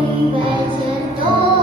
每一甜冬